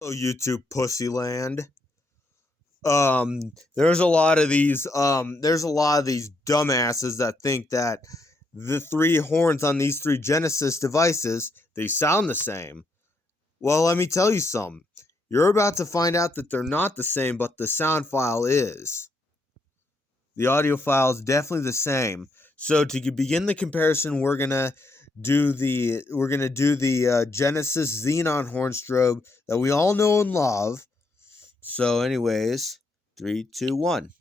Oh, YouTube Pussyland. There's a lot of these dumbasses that think that the three horns on these three Genesis devices, they sound the same. Well, let me tell you something. You're about to find out that they're not the same, but the sound file is. The audio file is definitely the same. So to begin the comparison, we're gonna do the Genesis Xenon horn strobe that we all know and love. So, anyways, 3, 2, 1.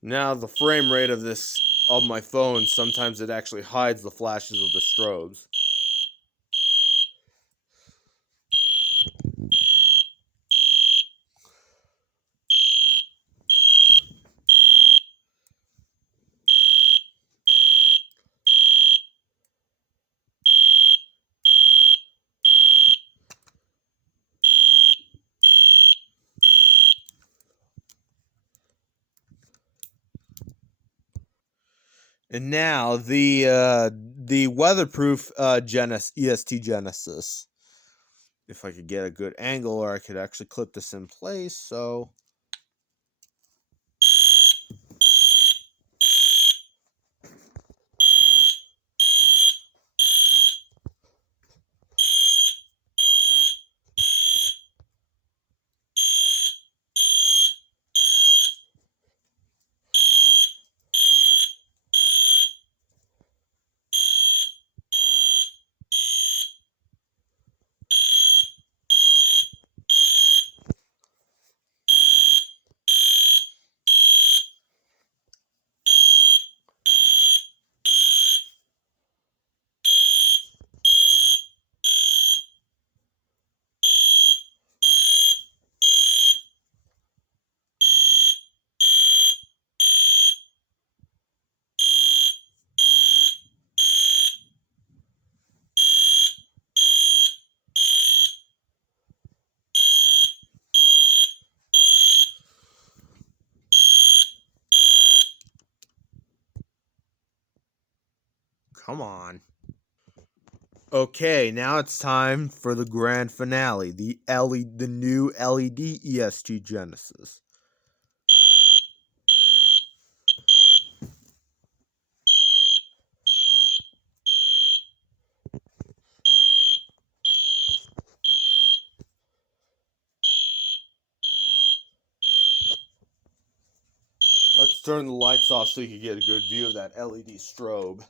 Now the frame rate of my phone, sometimes it actually hides the flashes of the strobes. And now the weatherproof EST Genesis. If I could get a good angle, or I could actually clip this in place. So come on. Okay, now it's time for the grand finale, the new LED EST Genesis. Let's turn the lights off so you can get a good view of that LED strobe.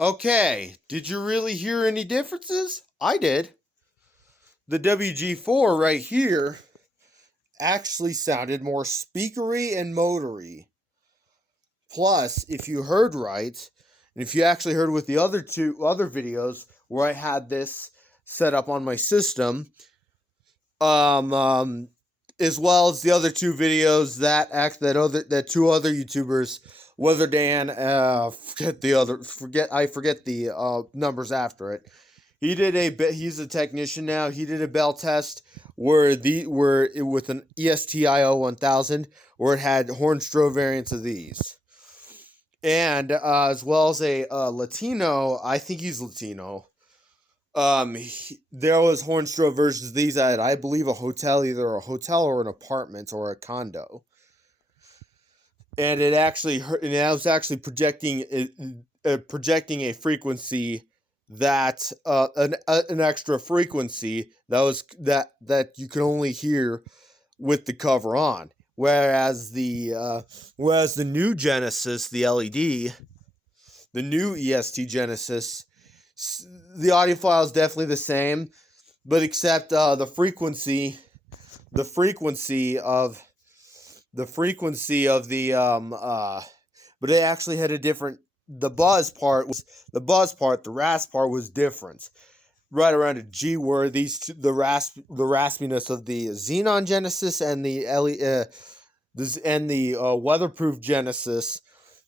Okay, did you really hear any differences? I did. The WG4 right here actually sounded more speakery and motory. Plus, if you heard right, and if you actually heard with the other videos where I had this set up on my system, um, um, as well as the other two videos that two other YouTubers, Weather Dan, I forget the numbers after it. He's a technician now. He did a bell test with an ESTIO 1000 where it had horn strobe variants of these, and as well as a Latino. I think he's Latino. There was horn strobe versions of these at, I believe, either a hotel or an apartment or a condo, and it was actually projecting a frequency that an extra frequency that you can only hear with the cover on. Whereas the new Genesis, the LED, the new EST Genesis, the audio file is definitely the same, but except the frequency of but it actually had a different. The rasp part was different, right around a G, where these two, the raspiness of the Xenon Genesis and the weatherproof Genesis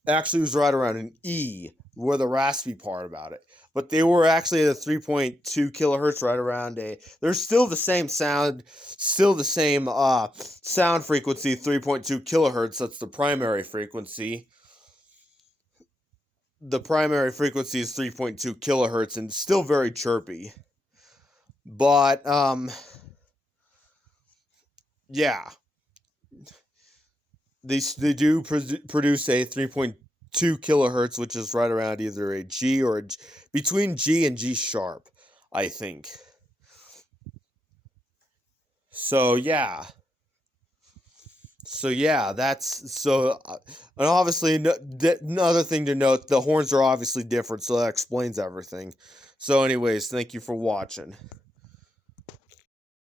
actually was right around an E, where the raspy part about it. But they were actually at a 3.2 kilohertz, right around a. They're still the same sound, still the same sound frequency, 3.2 kilohertz. That's the primary frequency. The primary frequency is 3.2 kilohertz and still very chirpy. But yeah, they do produce a 3.2 kilohertz, which is right around either a G or between G and G sharp, I think. So yeah. And obviously, another thing to note: the horns are obviously different, so that explains everything. So, anyways, thank you for watching.